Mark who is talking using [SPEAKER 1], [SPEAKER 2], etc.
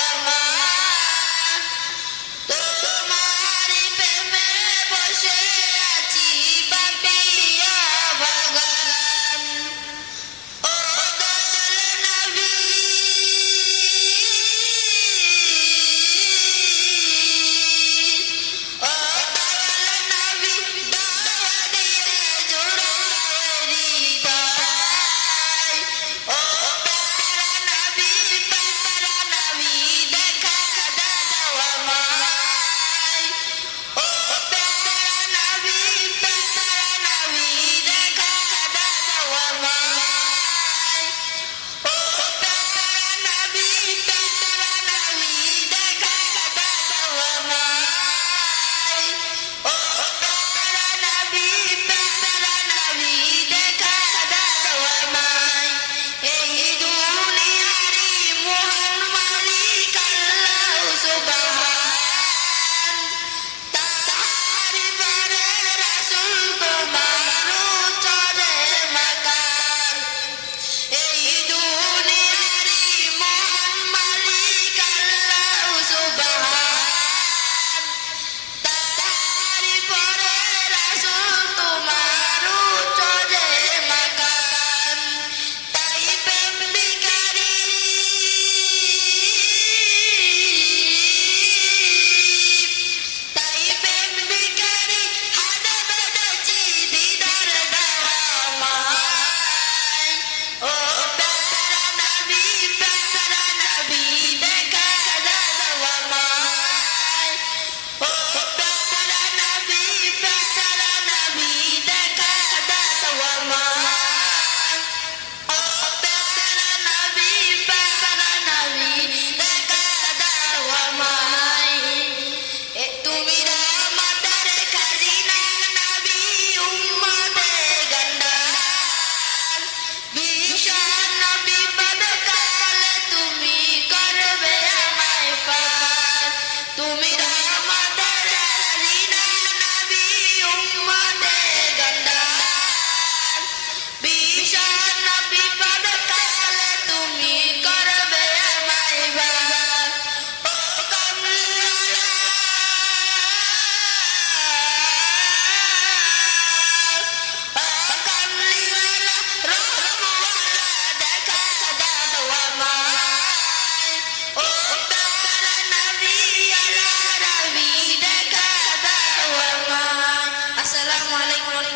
[SPEAKER 1] Mama. Daddy. তুমি